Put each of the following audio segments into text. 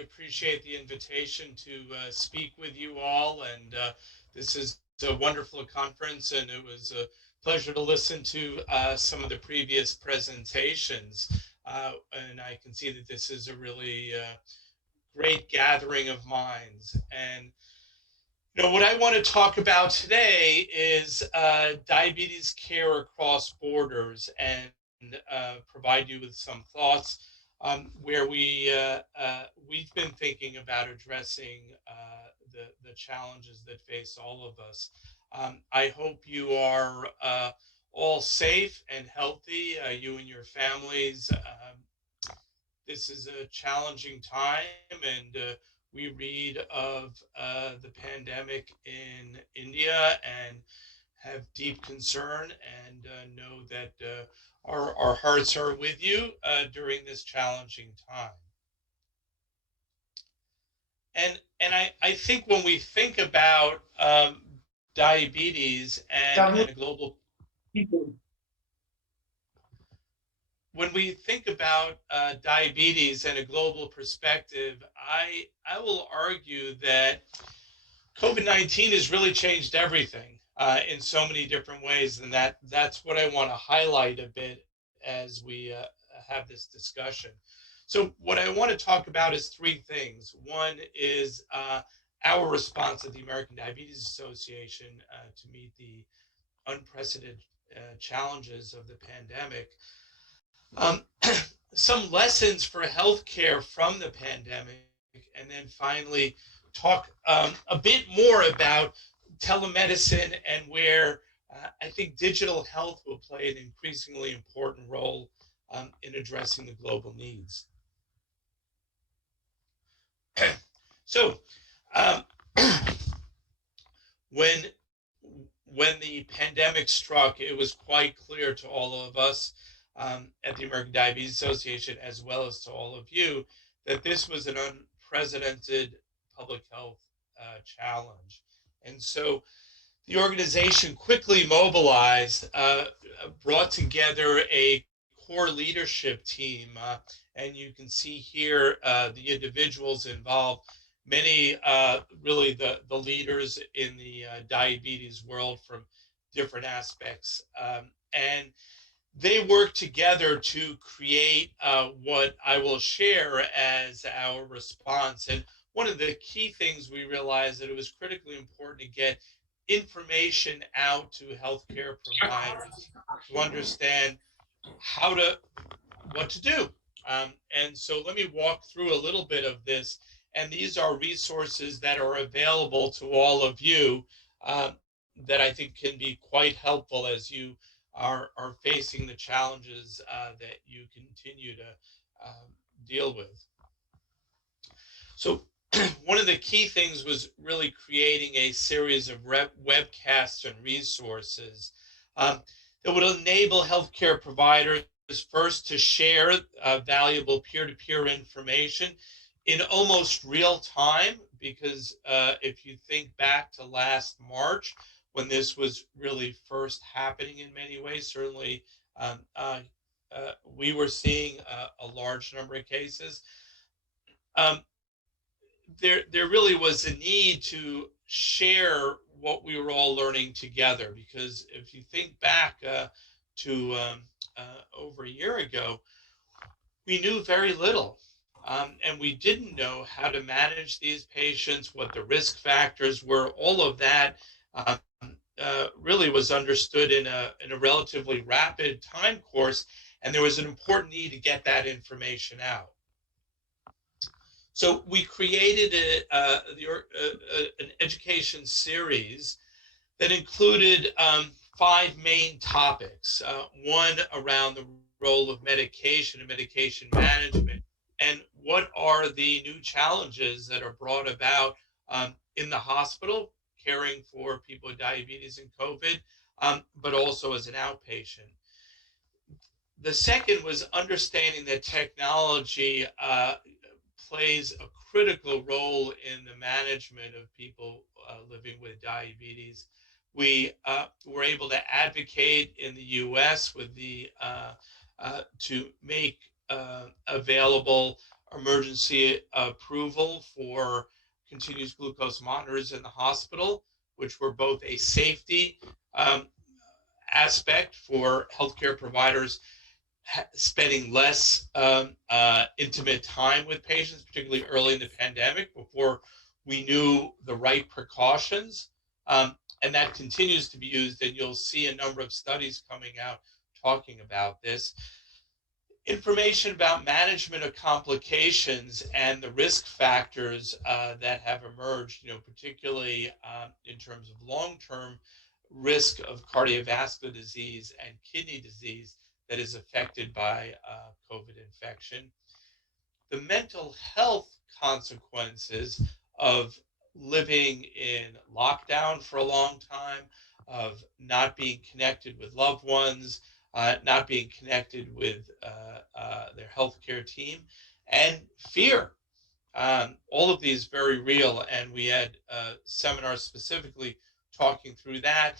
really appreciate the invitation to speak with you all. And this is a wonderful conference, and it was a pleasure to listen to some of the previous presentations. And I can see that this is a really great gathering of minds. And what I want to talk about today is diabetes care across borders, and provide you with some thoughts where we've been thinking about addressing the challenges that face all of us. I hope you are all safe and healthy, you and your families. This is a challenging time, and we read of the pandemic in India and have deep concern, and know that our hearts are with you during this challenging time. And I think when we think about diabetes and a global when we think about diabetes and a global perspective, I will argue that COVID-19 has really changed everything in so many different ways, and that's what I want to highlight a bit as we have this discussion. So what I want to talk about is three things. One is our response at the American Diabetes Association to meet the unprecedented challenges of the pandemic. Some lessons for healthcare from the pandemic, and then finally talk a bit more about telemedicine and where I think digital health will play an increasingly important role in addressing the global needs. So when the pandemic struck, it was quite clear to all of us at the American Diabetes Association, as well as to all of you, that this was an unprecedented public health challenge. And so the organization quickly mobilized, brought together a core leadership team, and you can see here the individuals involved, many really the leaders in the diabetes world from different aspects. And they work together to create what I will share as our response. And one of the key things we realized that it was critically important to get information out to healthcare providers to understand what to do. And so let me walk through a little bit of this. And these are resources that are available to all of you that I think can be quite helpful as you are facing the challenges that you continue to deal with. So one of the key things was really creating a series of webcasts and resources that would enable healthcare providers first to share valuable peer-to-peer information in almost real time, because if you think back to last March, when this was really first happening in many ways, certainly we were seeing a large number of cases. There really was a need to share what we were all learning together, because if you think back to over a year ago, we knew very little. And we didn't know how to manage these patients, what the risk factors were. All of that really was understood in a relatively rapid time course, and there was an important need to get that information out. So we created an education series that included 5 main topics. One around the role of medication and medication management, and what are the new challenges that are brought about in the hospital, caring for people with diabetes and COVID, but also as an outpatient. The second was understanding that technology plays a critical role in the management of people living with diabetes. We were able to advocate in the U.S. with the to make available emergency approval for continuous glucose monitors in the hospital, which were both a safety um, aspect for healthcare providers spending less intimate time with patients, particularly early in the pandemic, before we knew the right precautions. And that continues to be used, and you'll see a number of studies coming out talking about this. Information about management of complications and the risk factors that have emerged, particularly in terms of long-term risk of cardiovascular disease and kidney disease that is affected by COVID infection. The mental health consequences of living in lockdown for a long time, of not being connected with loved ones, not being connected with their healthcare team, and fear. All of these very real, and we had seminars specifically talking through that.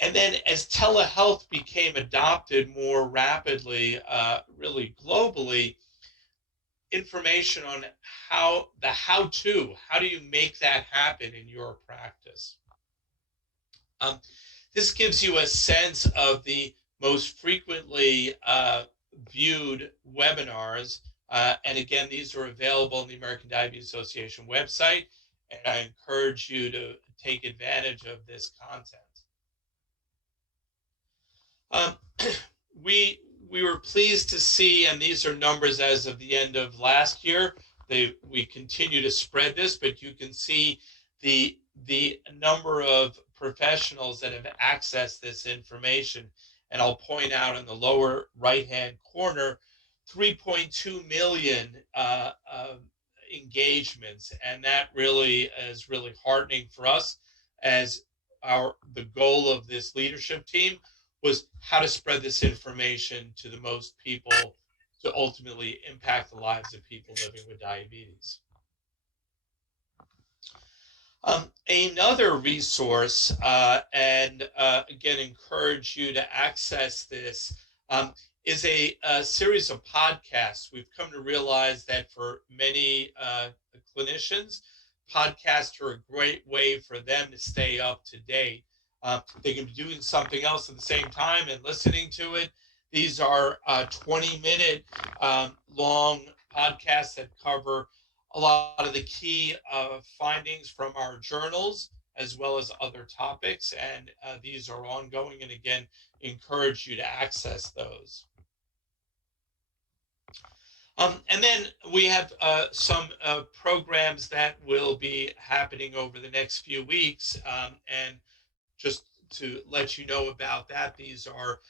And then as telehealth became adopted more rapidly, really globally, information on how do you make that happen in your practice? This gives you a sense of the most frequently viewed webinars. And again, these are available on the American Diabetes Association website. And I encourage you to take advantage of this content. We were pleased to see, and these are numbers as of the end of last year. We continue to spread this, but you can see the number of professionals that have accessed this information. And I'll point out in the lower right-hand corner, 3.2 million engagements, and that really is really heartening for us, as the goal of this leadership team was how to spread this information to the most people to ultimately impact the lives of people living with diabetes. Another resource, and again, encourage you to access this, is a series of podcasts. We've come to realize that for many clinicians, podcasts are a great way for them to stay up to date. They can be doing something else at the same time and listening to it. These are 20-minute long podcasts that cover a lot of the key findings from our journals, as well as other topics. And these are ongoing, and again, encourage you to access those. And then we have some programs that will be happening over the next few weeks. And just to let you know about that, these are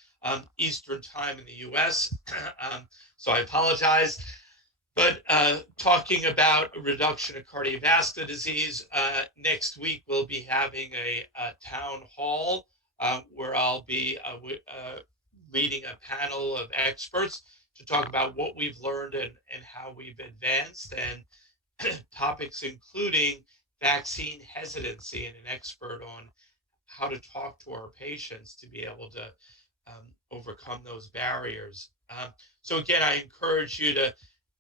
Eastern time in the US. So I apologize. But talking about reduction of cardiovascular disease, next week we'll be having a town hall where I'll be leading a panel of experts to talk about what we've learned and how we've advanced, and topics including vaccine hesitancy, and an expert on how to talk to our patients to be able to overcome those barriers. So again, I encourage you to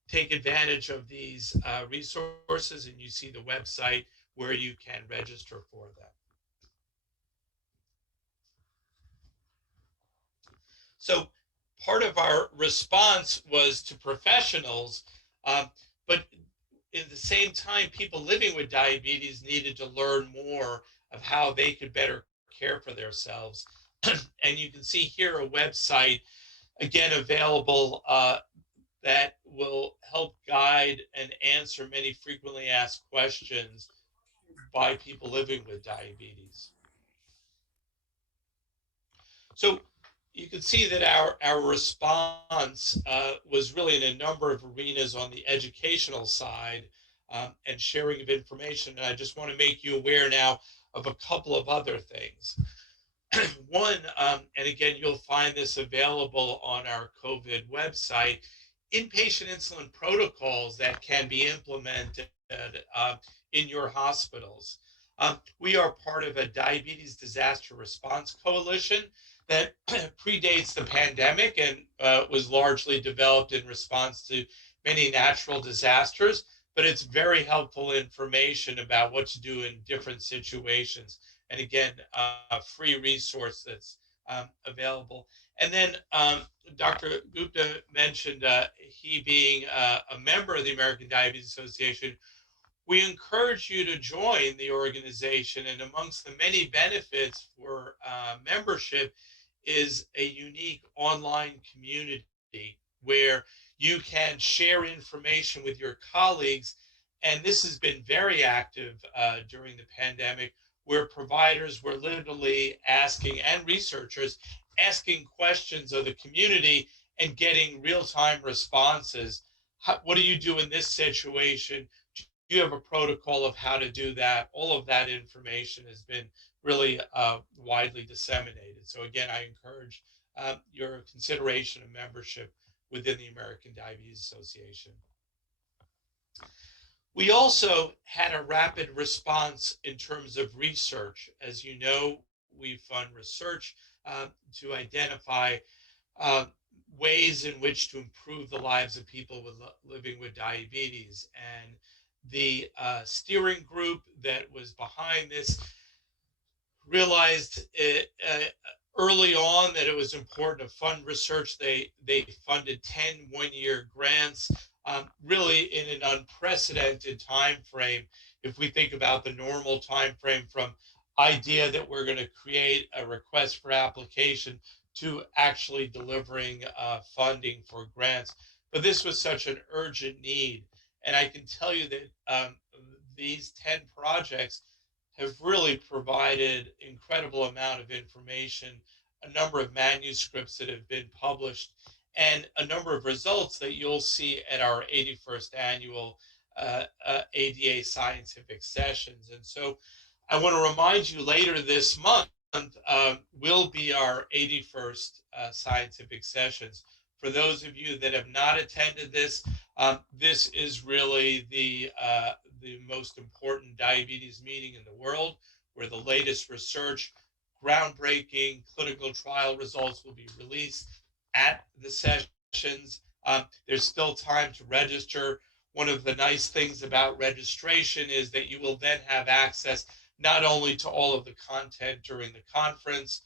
take advantage of these resources, and you see the website where you can register for them. So part of our response was to professionals, but at the same time, people living with diabetes needed to learn more of how they could better care for themselves. And you can see here a website, again, available that will help guide and answer many frequently asked questions by people living with diabetes. So you can see that our response was really in a number of arenas on the educational side and sharing of information. And I just want to make you aware now of a couple of other things. One, and again, you'll find this available on our COVID website, inpatient insulin protocols that can be implemented in your hospitals. We are part of a diabetes disaster response coalition that predates the pandemic and was largely developed in response to many natural disasters, but it's very helpful information about what to do in different situations. And again, free resource that's available. And then Dr. Gupta mentioned he being a member of the American Diabetes Association. We encourage you to join the organization, and amongst the many benefits for membership is a unique online community where you can share information with your colleagues. And this has been very active during the pandemic, where providers were literally asking, and researchers asking questions of the community and getting real-time responses. What do you do in this situation? Do you have a protocol of how to do that? All of that information has been really widely disseminated. So again, I encourage your consideration of membership within the American Diabetes Association. We also had a rapid response in terms of research. As you know, we fund research to identify ways in which to improve the lives of people living with diabetes. And the steering group that was behind this realized early on that it was important to fund research. They funded 10 one-year grants, really in an unprecedented time frame. If we think about the normal time frame from idea that we're going to create a request for application to actually delivering funding for grants. But this was such an urgent need. And I can tell you that these 10 projects have really provided incredible amount of information, a number of manuscripts that have been published, and a number of results that you'll see at our 81st annual ADA scientific sessions. And so I want to remind you, later this month will be our 81st scientific sessions. For those of you that have not attended this, this is really the most important diabetes meeting in the world, where the latest research, groundbreaking clinical trial results will be released at the sessions. There's still time to register. One of the nice things about registration is that you will then have access not only to all of the content during the conference,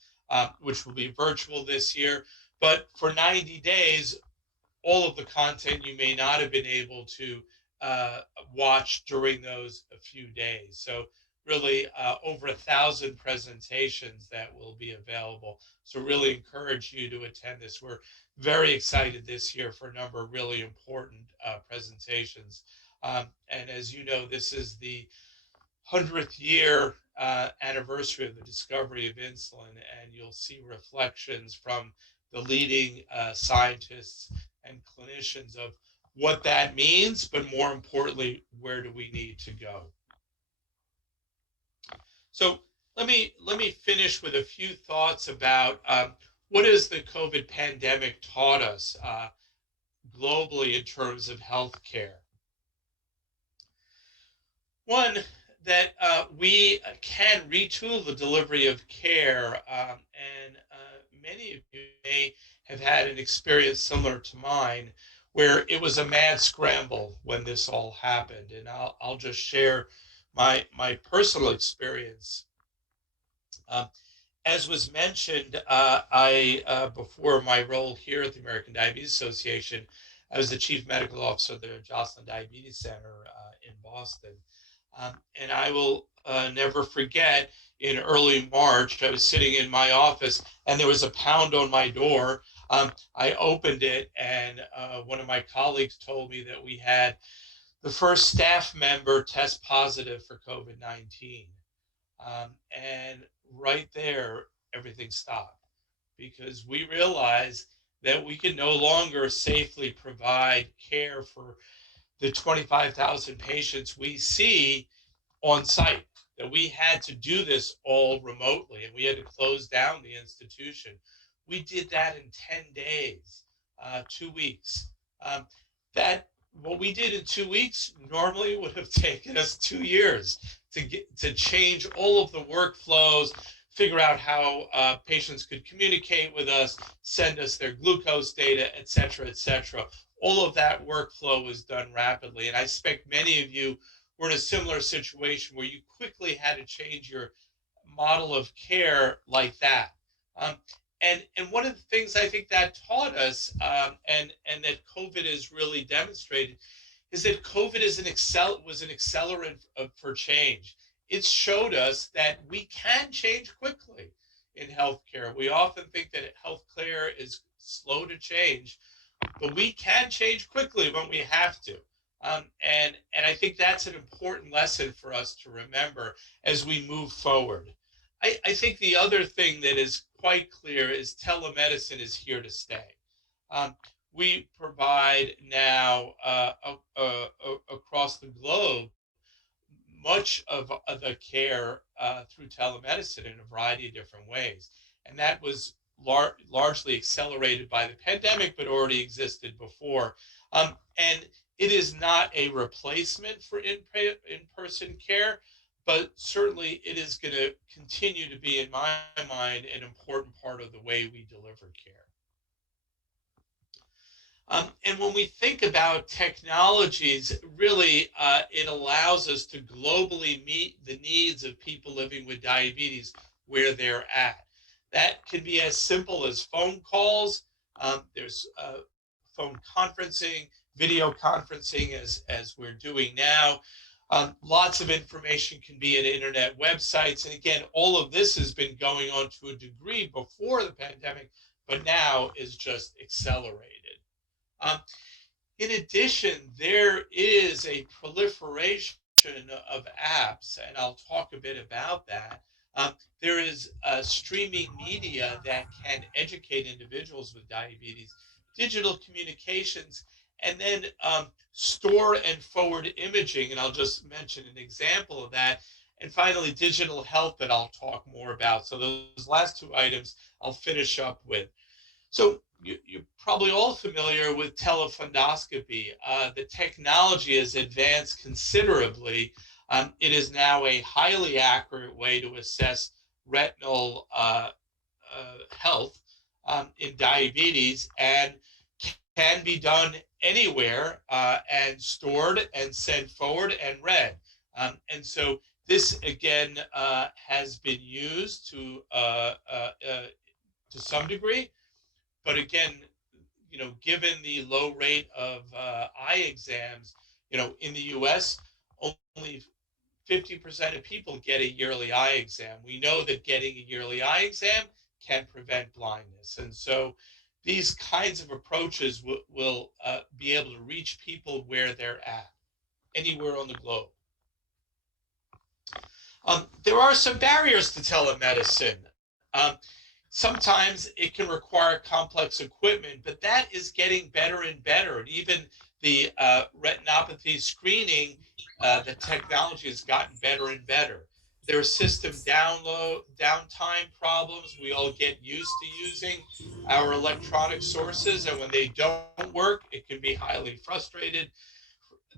which will be virtual this year, but for 90 days, all of the content you may not have been able to watch during those few days. So really over 1,000 presentations that will be available. So really encourage you to attend this. We're very excited this year for a number of really important presentations. And as you know, this is the 100th year anniversary of the discovery of insulin, and you'll see reflections from the leading scientists and clinicians of what that means, but more importantly, where do we need to go? So let me finish with a few thoughts about what has the COVID pandemic taught us globally in terms of healthcare. One, that we can retool the delivery of care, and many of you may have had an experience similar to mine, where it was a mad scramble when this all happened. And I'll just share my personal experience. As was mentioned, before my role here at the American Diabetes Association, I was the chief medical officer of the Joslin Diabetes Center in Boston. And I will never forget, in early March, I was sitting in my office and there was a pound on my door. I opened it, and one of my colleagues told me that we had the first staff member test positive for COVID-19. And right there, everything stopped, because we realized that we could no longer safely provide care for the 25,000 patients we see on site, that we had to do this all remotely, and we had to close down the institution. We did that in 10 days, 2 weeks. What we did in 2 weeks normally would have taken us 2 years to change all of the workflows, figure out how patients could communicate with us, send us their glucose data, et cetera, et cetera. all of that workflow was done rapidly. And I expect many of you were in a similar situation where you quickly had to change your model of care like that. Um, and one of the things I think that taught us, and that COVID has really demonstrated, is that COVID is was an accelerant for change. It showed us that we can change quickly in healthcare. We often think that healthcare is slow to change, but we can change quickly when we have to. And I think that's an important lesson for us to remember as we move forward. I think the other thing that is quite clear is telemedicine is here to stay. Um, we provide now across the globe much of the care through telemedicine in a variety of different ways. And that was largely accelerated by the pandemic, but already existed before. And it is not a replacement for in-person care, but certainly it is going to continue to be, in my mind, an important part of the way we deliver care. And when we think about technologies, really, it allows us to globally meet the needs of people living with diabetes where they're at. That can be as simple as phone calls. There's phone conferencing, video conferencing, as we're doing now. Lots of information can be at internet websites. And again, all of this has been going on to a degree before the pandemic, but now is just accelerated. In addition, there is a proliferation of apps, and I'll talk a bit about that. There is streaming media that can educate individuals with diabetes, digital communications, and then store and forward imaging, and I'll just mention an example of that. And finally, digital health that I'll talk more about. So those last two items I'll finish up with. So you're probably all familiar with TELE-FUNDUSCOPY. The technology has advanced considerably. It is now a highly accurate way to assess retinal health in diabetes, and can be done anywhere, and stored and sent forward and read. And so this, again, has been used to some degree. But again, given the low rate of eye exams, in the US, only 50% of people get a yearly eye exam. We know that getting a yearly eye exam can prevent blindness. And so these kinds of approaches will be able to reach people where they're at, anywhere on the globe. There are some barriers to telemedicine. Sometimes it can require complex equipment, but that is getting better and better. And even the retinopathy screening, the technology has gotten better and better. There are system downtime problems. We all get used to using our electronic sources, and when they don't work, it can be highly frustrated.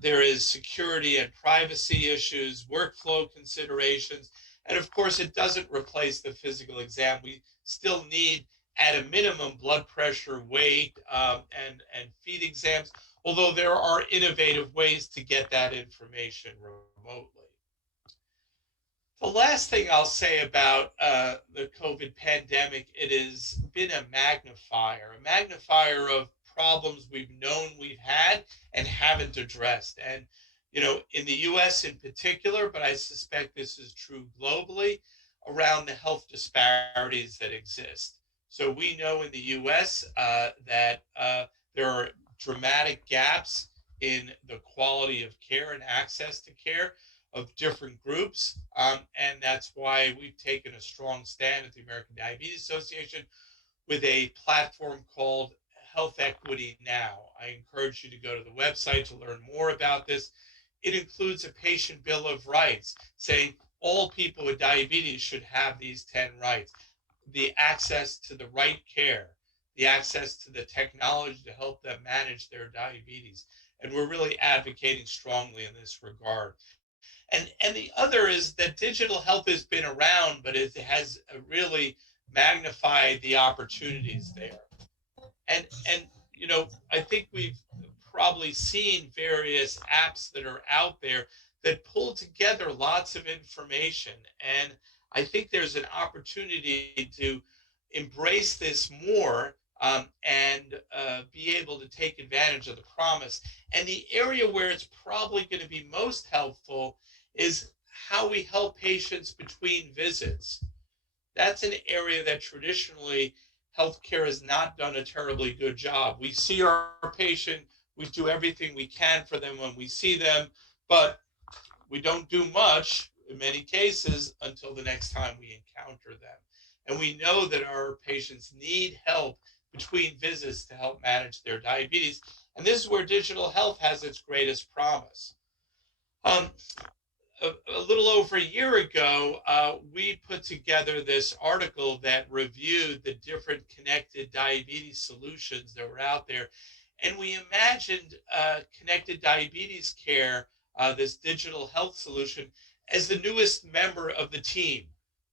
There is security and privacy issues, workflow considerations, and of course, it doesn't replace the physical exam. We still need, at a minimum, blood pressure, weight, and feet exams, although there are innovative ways to get that information remotely. The last thing I'll say about the COVID pandemic, it has been a magnifier of problems we've known we've had and haven't addressed. And in the US in particular, but I suspect this is true globally, around the health disparities that exist. So we know in the US that there are dramatic gaps in the quality of care and access to care of different groups. And that's why we've taken a strong stand at the American Diabetes Association with a platform called Health Equity Now. I encourage you to go to the website to learn more about this. It includes a patient bill of rights saying all people with diabetes should have these 10 rights: the access to the right care, the access to the technology to help them manage their diabetes. And we're really advocating strongly in this regard. And the other is that digital health has been around, but it has really magnified the opportunities there. And I think we've probably seen various apps that are out there that pull together lots of information. And I think there's an opportunity to embrace this more, and be able to take advantage of the promise. And the area where it's probably going to be most helpful is how we help patients between visits. That's an area that traditionally healthcare has not done a terribly good job. We see our patient, we do everything we can for them when we see them, but we don't do much in many cases until the next time we encounter them. And we know that our patients need help between visits to help manage their diabetes. And this is where digital health has its greatest promise. A little over a year ago, we put together this article that reviewed the different connected diabetes solutions that were out there. And we imagined connected diabetes care, this digital health solution, as the newest member of the team.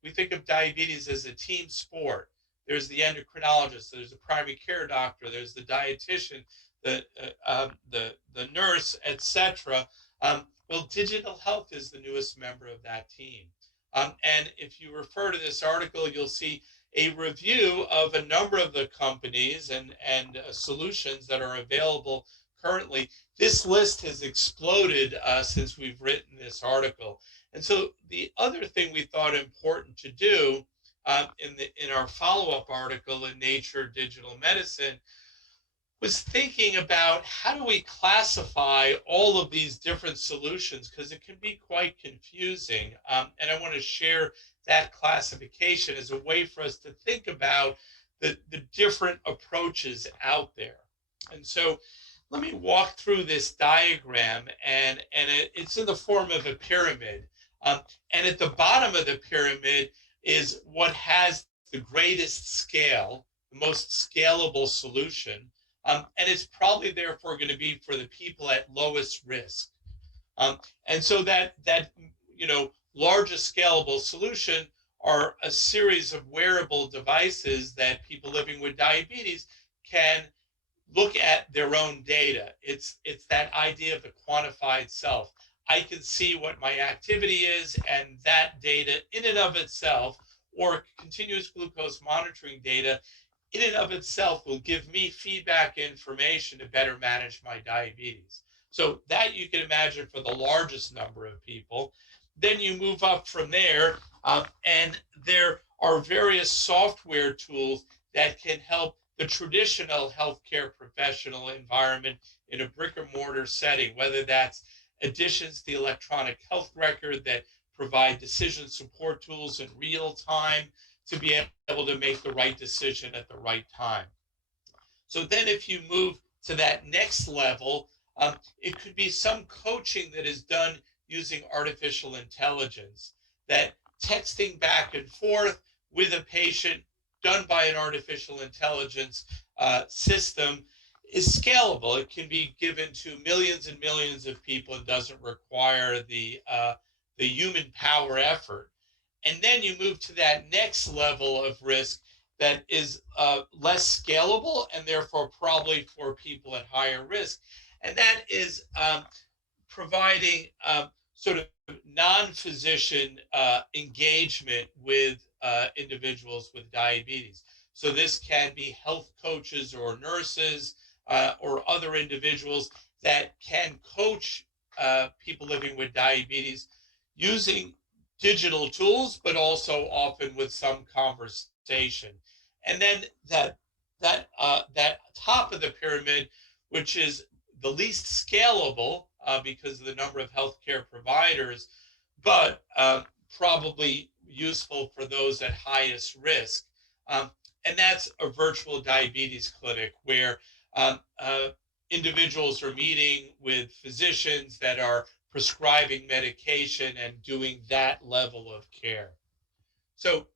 We think of diabetes as a team sport. There's the endocrinologist, there's the primary care doctor, there's the dietitian, the nurse, etc. Well, digital health is the newest member of that team. And if you refer to this article, you'll see a review of a number of the companies and solutions that are available currently. This list has exploded since we've written this article. And so the other thing we thought important to do in our follow-up article in Nature Digital Medicine was thinking about how do we classify all of these different solutions, because it can be quite confusing. And I want to share that classification as a way for us to think about the different approaches out there. And so let me walk through this diagram, and it's in the form of a pyramid. And at the bottom of the pyramid is what has the greatest scale, the most scalable solution. And it's probably therefore going to be for the people at lowest risk. And so that largest scalable solution are a series of wearable devices that people living with diabetes can look at their own data. It's that idea of the quantified self. I can see what my activity is, and that data in and of itself, or continuous glucose monitoring data, in and of itself will give me feedback information to better manage my diabetes. So that you can imagine for the largest number of people. Then you move up from there, and there are various software tools that can help the traditional healthcare professional environment in a brick and mortar setting, whether that's additions to the electronic health record that provide decision support tools in real time, to be able to make the right decision at the right time. So then if you move to that next level, it could be some coaching that is done using artificial intelligence, that texting back and forth with a patient done by an artificial intelligence system is scalable. It can be given to millions and millions of people and doesn't require the human power effort. And then you move to that next level of risk that is less scalable and therefore probably for people at higher risk. And that is providing sort of non-physician engagement with individuals with diabetes. So this can be health coaches or nurses or other individuals that can coach people living with diabetes using digital tools, but also often with some conversation. And then that top of the pyramid, which is the least scalable because of the number of healthcare providers, but probably useful for those at highest risk. And that's a virtual diabetes clinic where individuals are meeting with physicians that are prescribing medication and doing that level of care. So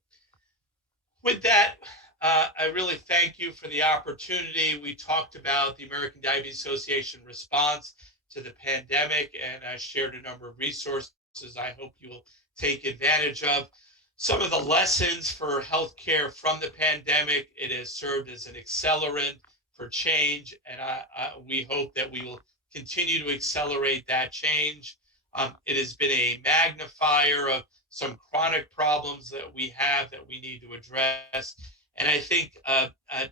with that, I really thank you for the opportunity. We talked about the American Diabetes Association response to the pandemic, and I shared a number of resources I hope you will take advantage of. Some of the lessons for healthcare from the pandemic: it has served as an accelerant for change, and we hope that we will continue to accelerate that change. It has been a magnifier of some chronic problems that we have that we need to address. And I think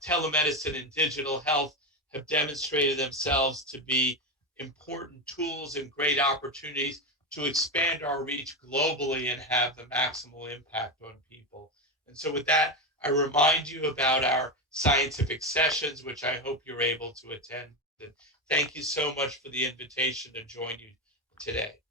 telemedicine and digital health have demonstrated themselves to be important tools and great opportunities to expand our reach globally and have the maximal impact on people. And so with that, I remind you about our scientific sessions, which I hope you're able to attend. And thank you so much for the invitation to join you today.